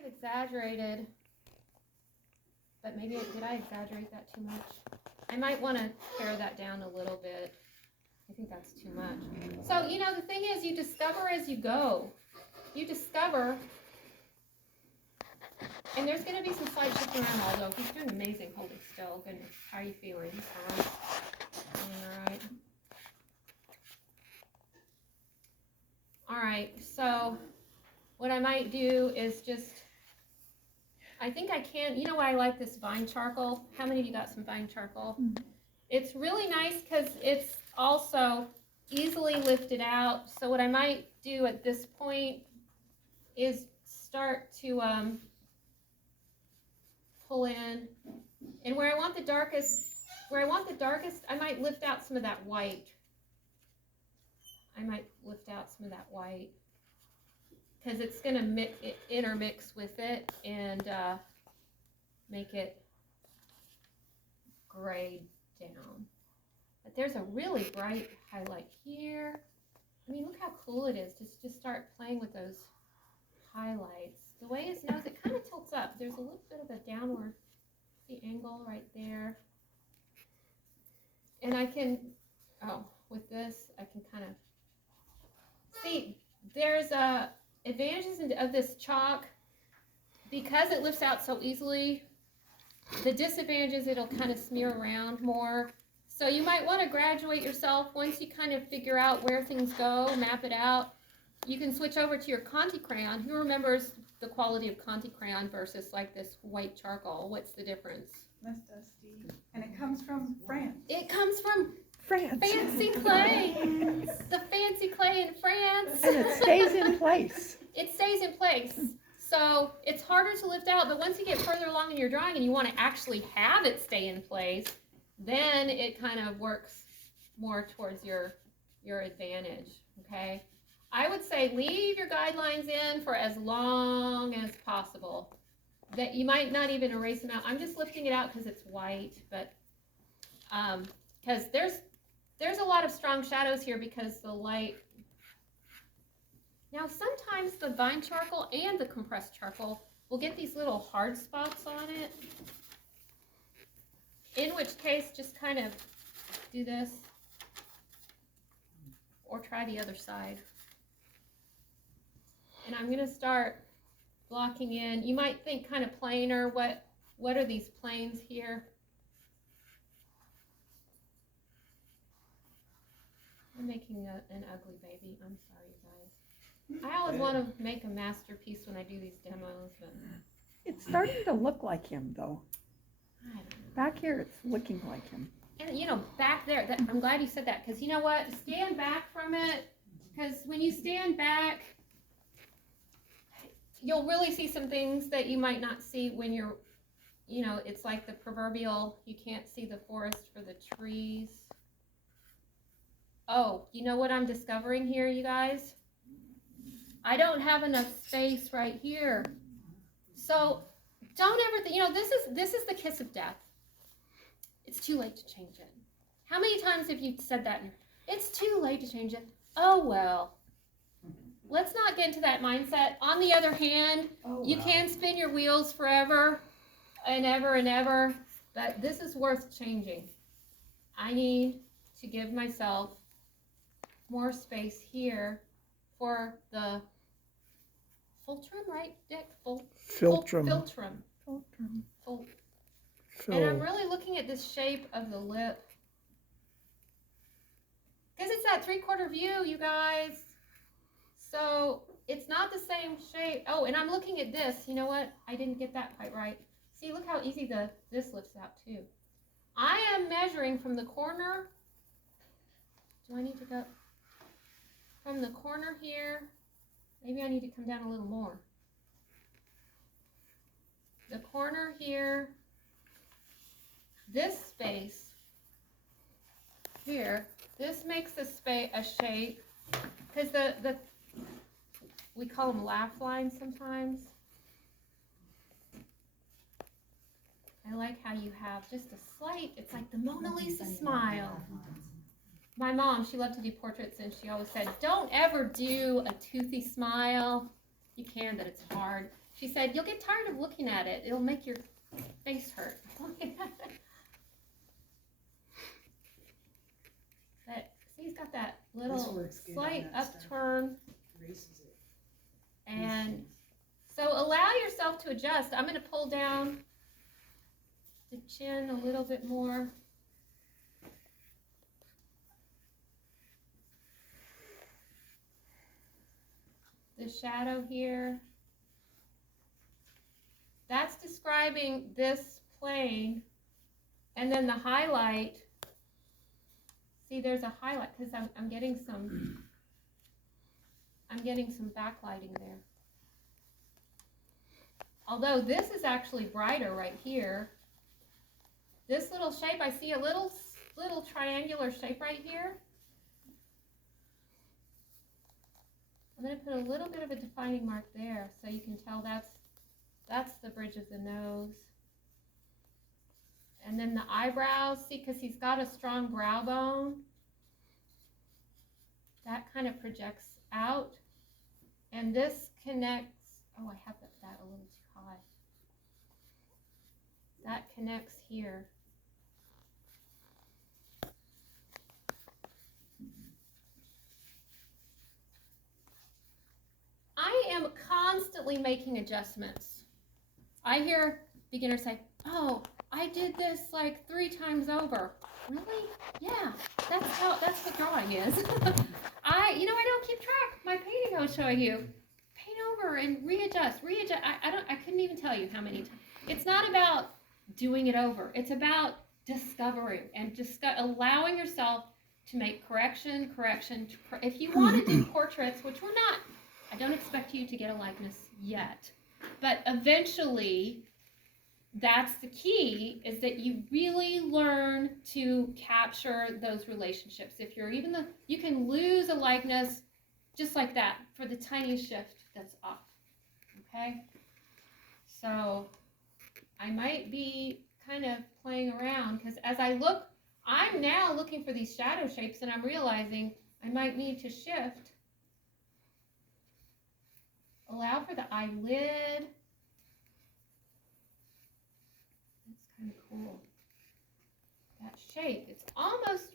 have exaggerated, but maybe, did I exaggerate that too much? I might want to pare that down a little bit. I think that's too much. So, you know, the thing is, you discover as you go. You discover, and there's going to be some slight shifting around, although he's doing amazing holding still. Goodness, how are you feeling? He's fine. All right. All right, so what I might do is just, I think I can, you know why I like this vine charcoal? How many of you got some vine charcoal? Mm-hmm. It's really nice because it's also easily lifted out. So what I might do at this point is start to pull in. And where I want the darkest, I might lift out some of that white. Because it's going to intermix with it and make it grayed down. But there's a really bright highlight here. I mean, look how cool it is. Just start playing with those highlights. The way his nose, it kind of tilts up. There's a little bit of a downward, see, angle right there. And I can, with this, I can kind of see there's advantages of this chalk because it lifts out so easily. The disadvantage is it'll kind of smear around more. So you might want to graduate yourself once you kind of figure out where things go, map it out. You can switch over to your Conti crayon. Who remembers the quality of Conti crayon versus like this white charcoal? What's the difference? Less dusty. And it comes from France. It comes from France. Fancy clay. The fancy clay in France. And it stays in place. It stays in place. So it's harder to lift out, but once you get further along in your drawing and you want to actually have it stay in place, then it kind of works more towards your advantage, okay? I would say leave your guidelines in for as long as possible. That you might not even erase them out. I'm just lifting it out because it's white, but because there's a lot of strong shadows here because the light. Now sometimes the vine charcoal and the compressed charcoal will get these little hard spots on it, in which case just kind of do this or try the other side. And I'm going to start blocking in. You might think kind of plainer. What are these planes here? I'm making an ugly baby. I'm sorry, you guys. I always want to make a masterpiece when I do these demos, but It's starting to look like him, though. I don't know. Back here, it's looking like him. And you know, back there, I'm glad you said that, because you know what? Stand back from it, because when you stand back, you'll really see some things that you might not see when you're, you know, it's like the proverbial, you can't see the forest for the trees. Oh, you know what I'm discovering here, you guys? I don't have enough space right here. So don't ever think, you know, this is the kiss of death. It's too late to change it. How many times have you said that? It's too late to change it. Oh, well. Let's not get into that mindset. On the other hand, you can spin your wheels forever and ever, but this is worth changing. I need to give myself more space here for the philtrum, right, Dick? Philtrum. Philtrum. And I'm really looking at this shape of the lip. Because it's that 3/4 view, you guys. So it's not the same shape. Oh, and I'm looking at this. You know what? I didn't get that quite right. See, look how easy this lifts out too. I am measuring from the corner. Do I need to go from the corner here? Maybe I need to come down a little more. The corner here, this space here, this makes a shape, because we call them laugh lines sometimes. I like how you have just a slight, it's like the Mona Lisa smile. My mom, she loved to do portraits, and she always said, don't ever do a toothy smile. You can, but it's hard. She said, you'll get tired of looking at it. It'll make your face hurt. But see, he's got that This little works good on slight that stuff. upturn. Erases it. And so allow yourself to adjust. I'm going to pull down the chin a little bit more. The shadow here. That's describing this plane. And then the highlight. See, there's a highlight because I'm getting some backlighting there. Although this is actually brighter right here. This little shape, I see a little triangular shape right here. I'm going to put a little bit of a defining mark there so you can tell that's the bridge of the nose. And then the eyebrows, see, because he's got a strong brow bone. That kind of projects out. And this connects, oh, I have that a little too high. That connects here. I am constantly making adjustments. I hear beginners say, oh, I did this like 3 times over. Really? Yeah, that's what drawing is. I don't keep track. My painting I was showing you. Paint over and readjust. I couldn't even tell you how many times. It's not about doing it over. It's about discovering and allowing yourself to make correction. If you want to do portraits, which we're not, I don't expect you to get a likeness yet, but eventually that's the key, is that you really learn to capture those relationships. If you're you can lose a likeness just like that for the tiniest shift that's off, okay? So I might be kind of playing around because as I look, I'm now looking for these shadow shapes and I'm realizing I might need to shift. Allow for the eyelid. That's kind of cool. That shape, it's almost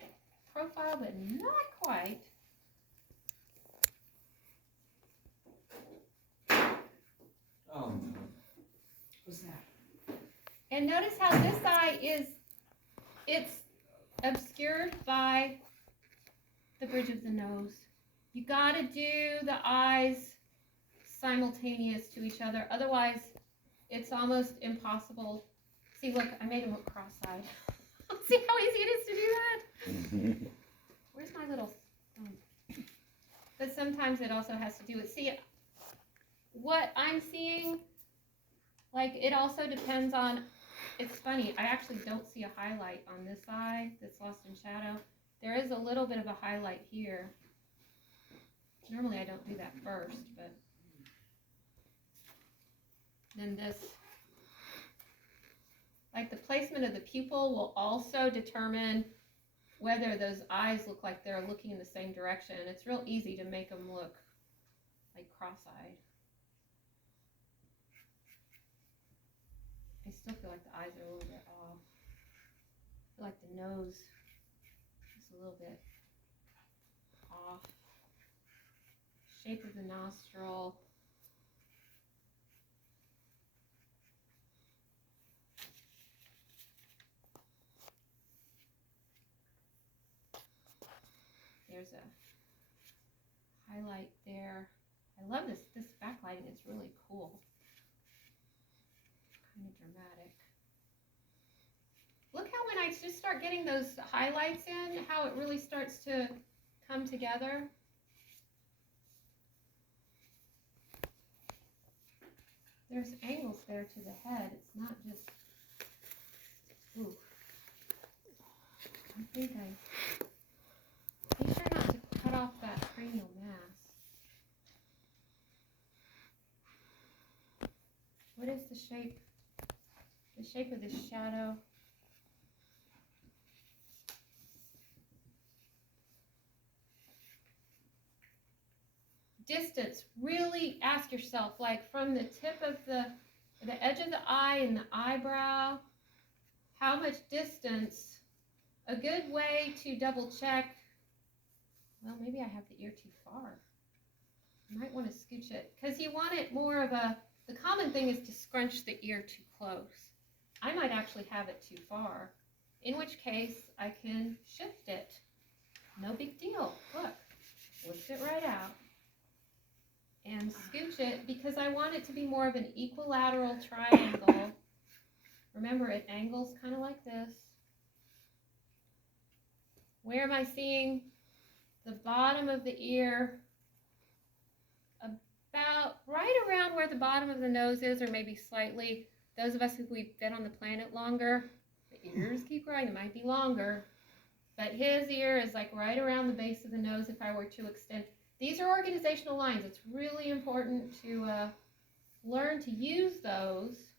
profile, but not quite. Oh, no. What's that? And notice how this eye it's obscured by the bridge of the nose. You gotta do the eyes simultaneous to each other, otherwise it's almost impossible. See, look, I made him look cross-eyed. See how easy it is to do that? Where's my little but sometimes it also has to do with, see, what I'm seeing, like, it also depends on, it's funny, I actually don't see a highlight on this eye that's lost in shadow. There is a little bit of a highlight here. Normally I don't do that first, but then this, like the placement of the pupil will also determine whether those eyes look like they're looking in the same direction. And it's real easy to make them look like cross-eyed. I still feel like the eyes are a little bit off. I feel like the nose is a little bit off. Shape of the nostril. There's a highlight there. I love this backlighting. It's really cool. Kind of dramatic. Look how when I just start getting those highlights in, how it really starts to come together. There's angles there to the head. It's not just, ooh. I think be sure not to cut off that cranial mass. What is the shape? The shape of the shadow. distance, really ask yourself, like from the tip of the edge of the eye and the eyebrow, how much distance. A good way to double check, well, maybe I have the ear too far. I might want to scooch it, because you want it more of a, the common thing is to scrunch the ear too close. I might actually have it too far, in which case I can shift it. No big deal. Look, lift it right out and scooch it, because I want it to be more of an equilateral triangle. Remember, it angles kind of like this. Where am I seeing the bottom of the ear? About right around where the bottom of the nose is, or maybe slightly. Those of us who've been on the planet longer, the ears keep growing. It might be longer, but his ear is like right around the base of the nose if I were to extend. These are organizational lines. It's really important to learn to use those.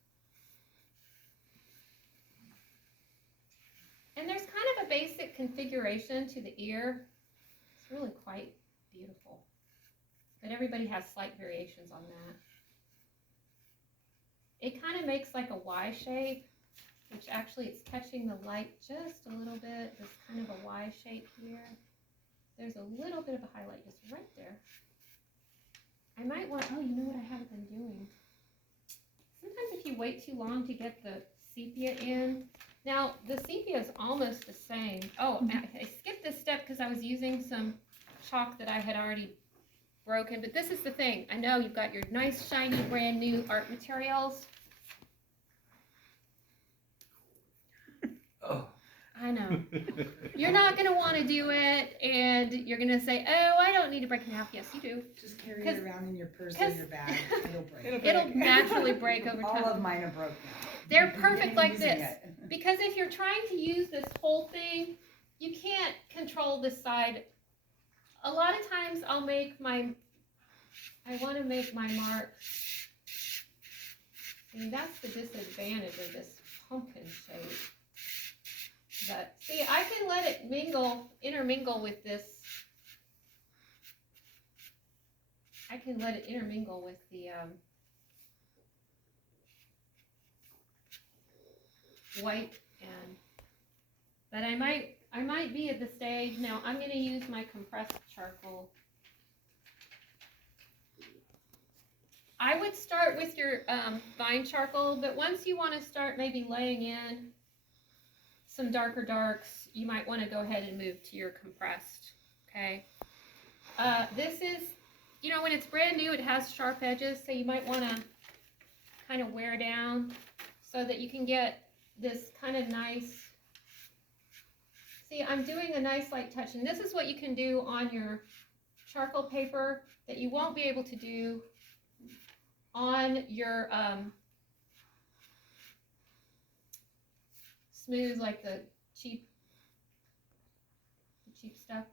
And there's kind of a basic configuration to the ear. It's really quite beautiful. But everybody has slight variations on that. It kind of makes like a Y shape, which actually it's catching the light just a little bit. This kind of a Y shape here. There's a little bit of a highlight just right there. I might want, oh, you know what I haven't been doing? Sometimes if you wait too long to get the sepia in. Now, the sepia is almost the same. Oh, I skipped this step because I was using some chalk that I had already broken, but this is the thing. I know you've got your nice, shiny, brand new art materials. Oh. I know. You're not going to want to do it, and you're going to say, oh, I don't need to break it in half. Yes, you do. Just carry it around in your purse or your bag. It'll break. It'll naturally break over time. All of mine are broke now. They're perfect like Using this. it. Because if you're trying to use this whole thing, you can't control this side. A lot of times I want to make my mark. And that's the disadvantage of this pumpkin shape. But see, I can let it intermingle with this. I can let it intermingle with the white, but I might be at the stage now. I'm going to use my compressed charcoal. I would start with your fine charcoal, but once you want to start maybe laying in some darker darks, you might want to go ahead and move to your compressed. Okay. This is, you know, when it's brand new, it has sharp edges, so you might want to kind of wear down so that you can get this kind of nice. See, I'm doing a nice light touch, and this is what you can do on your charcoal paper that you won't be able to do on your smooth, like the cheap stuff,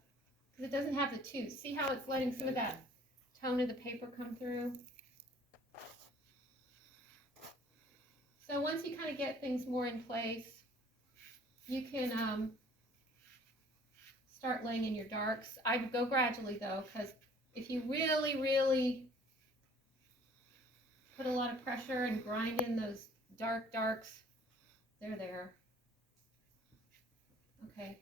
because it doesn't have the tooth. See how it's letting some of that tone of the paper come through? So once you kind of get things more in place, you can start laying in your darks. I'd go gradually though, because if you really, really put a lot of pressure and grind in those darks, they're there. Okay.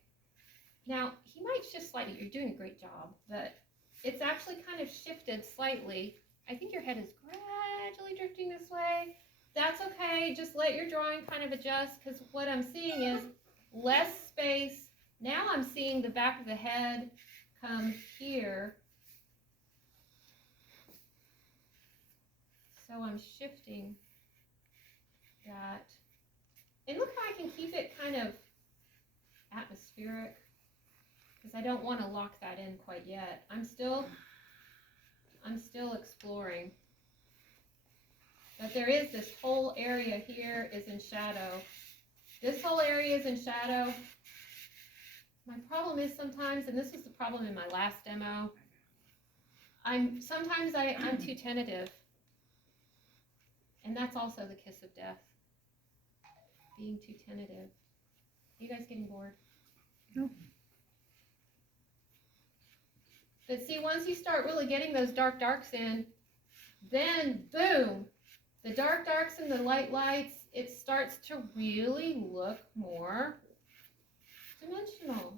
Now, he might shift slightly. You're doing a great job, but it's actually kind of shifted slightly. I think your head is gradually drifting this way. That's okay. Just let your drawing kind of adjust, because what I'm seeing is less space. Now I'm seeing the back of the head come here. So I'm shifting that. And look how I can keep it kind of atmospheric, because I don't want to lock that in quite yet. I'm still exploring. But there is this whole area here is in shadow. This whole area is in shadow. My problem is sometimes, and this was the problem in my last demo, I'm too tentative. And that's also the kiss of death. Being too tentative. Are you guys getting bored? No. But see, once you start really getting those darks in, then boom, the darks and the lights, it starts to really look more dimensional.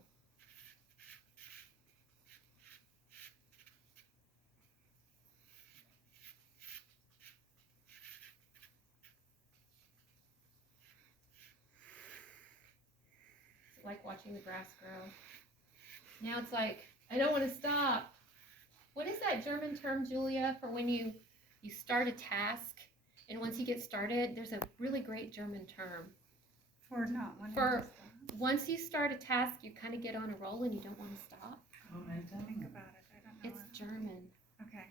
It's like watching the grass grow. Now it's like, I don't want to stop. What is that German term, Julia, for when you start a task, and once you get started, there's a really great German term. For not wanting For- to stop. Once you start a task, you kind of get on a roll and you don't want to stop. Think about it. I don't know. It's German. Okay.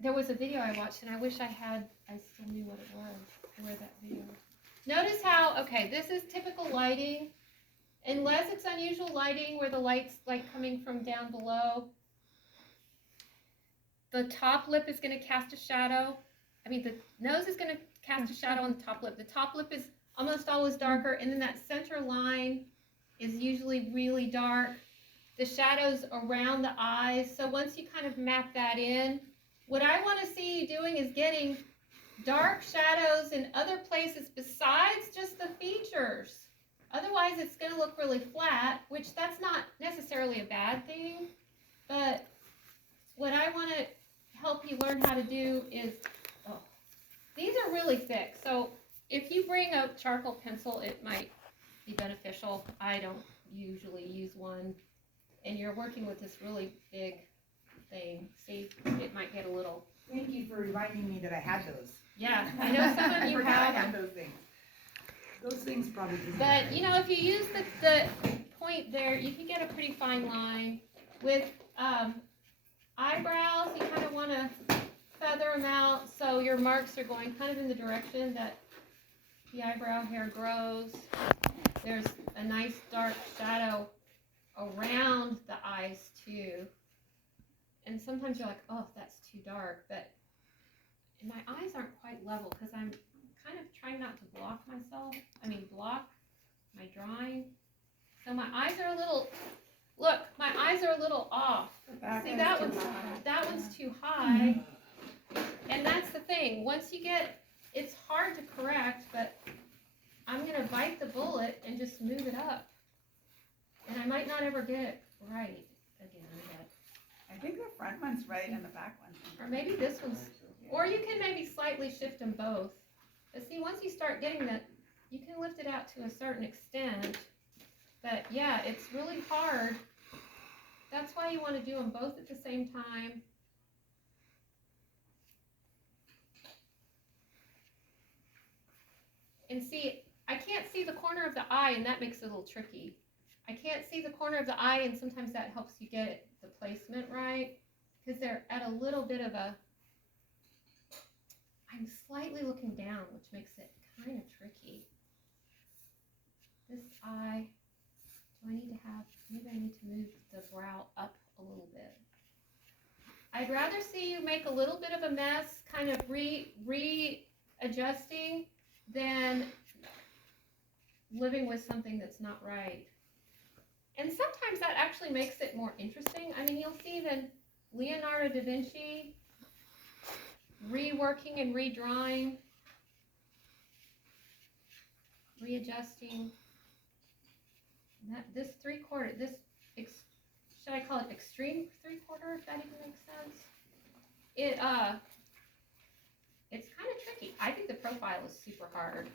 There was a video I watched, and I wish I still knew what it was, where that video. Notice how, okay, this is typical lighting. Unless it's unusual lighting where the light's like coming from down below, the top lip is going to cast a shadow. I mean, the nose is going to cast a shadow on the top lip. The top lip is almost always darker, and then that center line is usually really dark. The shadows around the eyes. So once you kind of map that in, what I want to see you doing is getting dark shadows in other places besides just the features. Otherwise, it's going to look really flat, which that's not necessarily a bad thing. But what I want to help you learn how to do is, these are really thick. So if you bring a charcoal pencil, it might be beneficial. I don't usually use one. And you're working with this really big thing. See, it might get a little. Thank you for reminding me that I had those. Yeah, I know some of I you forgot I have. had those things. Those things probably just. But, you know, if you use the point there, you can get a pretty fine line. With eyebrows, you kind of want to feather them out so your marks are going kind of in the direction that the eyebrow hair grows. There's a nice dark shadow around the eyes too. And sometimes you're like, oh, that's too dark. But my eyes aren't quite level because I'm kind of trying not to block block my drawing. So my eyes are a little, look, my eyes are a little off. See, that one's too high. And that's the thing, once you get, it's hard to correct, but I'm gonna bite the bullet and just move it up. And I might not ever get it right again, but, I think the front one's right and the back one's. or maybe this one's, or you can maybe slightly shift them both. But see, once you start getting that, you can lift it out to a certain extent. But yeah, it's really hard. That's why you want to do them both at the same time. And see, I can't see the corner of the eye, and that makes it a little tricky. I can't see the corner of the eye, and sometimes that helps you get the placement right, because they're at a little bit of a, I'm slightly looking down, which makes it kind of tricky. This eye, do I need to have, maybe I need to move the brow up a little bit. I'd rather see you make a little bit of a mess, kind of readjusting, than living with something that's not right. And sometimes that actually makes it more interesting. I mean, you'll see even Leonardo da Vinci reworking and redrawing, readjusting. This 3/4, should I call it extreme 3/4, if that even makes sense? It's kind of tricky. I think the profile is super hard.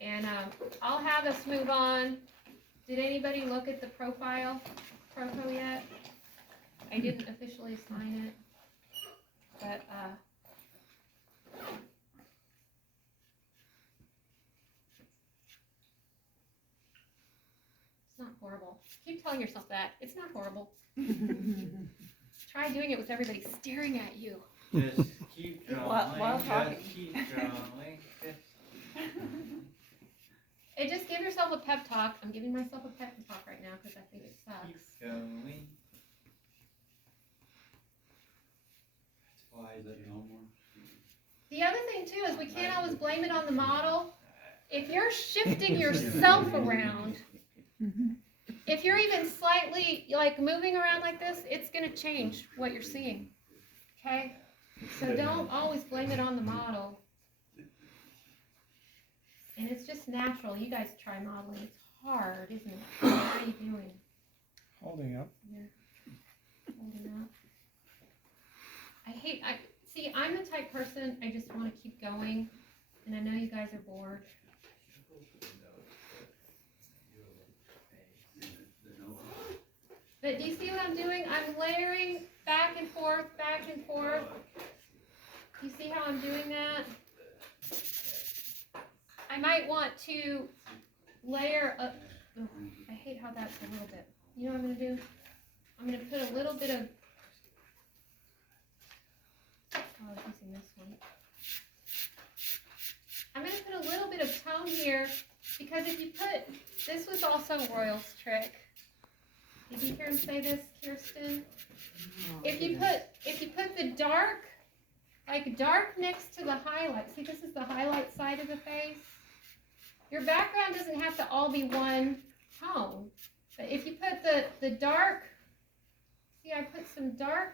And I'll have us move on. Did anybody look at the propo yet? I didn't officially assign it, but it's not horrible. Keep telling yourself that. It's not horrible. Try doing it with everybody staring at you. Just keep drawing. While talking. Just keep drawing. And just give yourself a pep talk. I'm giving myself a pep talk right now because I think it sucks. Keep going. That's why is that more? The other thing too is we can't always blame it on the model. If you're shifting yourself around, if you're even slightly like moving around like this, it's gonna change what you're seeing. Okay? So don't always blame it on the model. And it's just natural. You guys try modeling. It's hard, isn't it? How are you doing? Holding up. Holding up. See, I'm the type person, I just want to keep going. And I know you guys are bored. But do you see what I'm doing? I'm layering back and forth, back and forth. Do you see how I'm doing that? I might want to layer up. Oh, I hate how that's a little bit. You know what I'm going to do? I'm going to put a little bit of. Oh, I was using this one. I'm going to put a little bit of tone here because if you put. This was also Royal's trick. Did you hear him say this, Kirsten? If you put the dark, like dark next to the highlight. See, this is the highlight side of the face. Your background doesn't have to all be one tone. But if you put the dark, see, I put some dark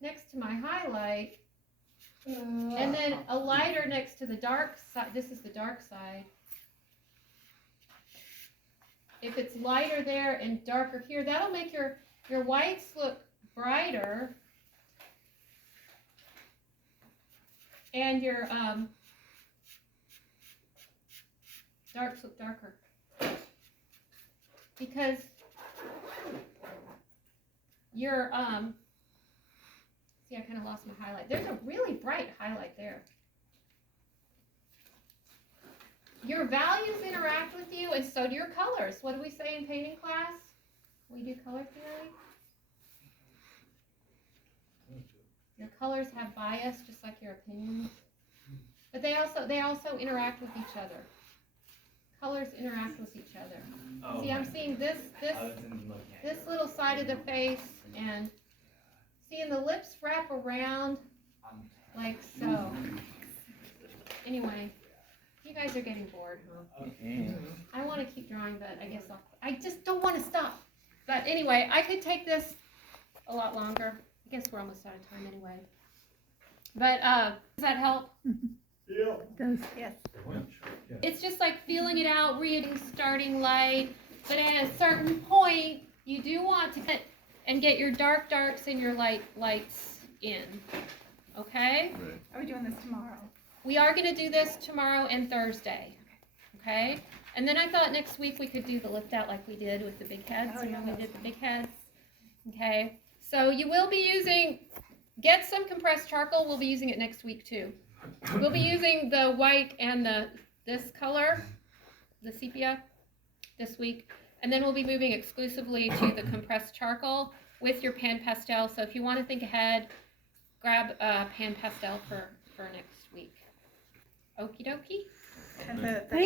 next to my highlight, and then a lighter next to the dark side. This is the dark side. If it's lighter there and darker here, that'll make your whites look brighter. And your darks look darker. Because your, see, I kind of lost my highlight. There's a really bright highlight there. Your values interact with you, and so do your colors. What do we say in painting class? We do color theory. Your colors have bias, just like your opinions. But they also interact with each other. Colors interact with each other. Oh, See, I'm seeing this little side of the face, and seeing the lips wrap around like so. Anyway. You guys are getting bored, huh? I want to keep drawing, but I guess I just don't want to stop. But anyway, I could take this a lot longer. I guess we're almost out of time anyway. But does that help? Yeah. Does. Yes. It's just like feeling it out, reading, starting light. But at a certain point, you do want to get your darks and your lights in. Okay? Are we doing this tomorrow? We are going to do this tomorrow and Thursday, okay? And then I thought next week we could do the lift out like we did with the big heads. Oh, You know, yeah, we did the big heads, okay? So you will be using, get some compressed charcoal. We'll be using it next week too. We'll be using the white and this color, the sepia, this week. And then we'll be moving exclusively to the compressed charcoal with your pan pastel. So if you want to think ahead, grab pan pastel for next week. Okie dokie. And the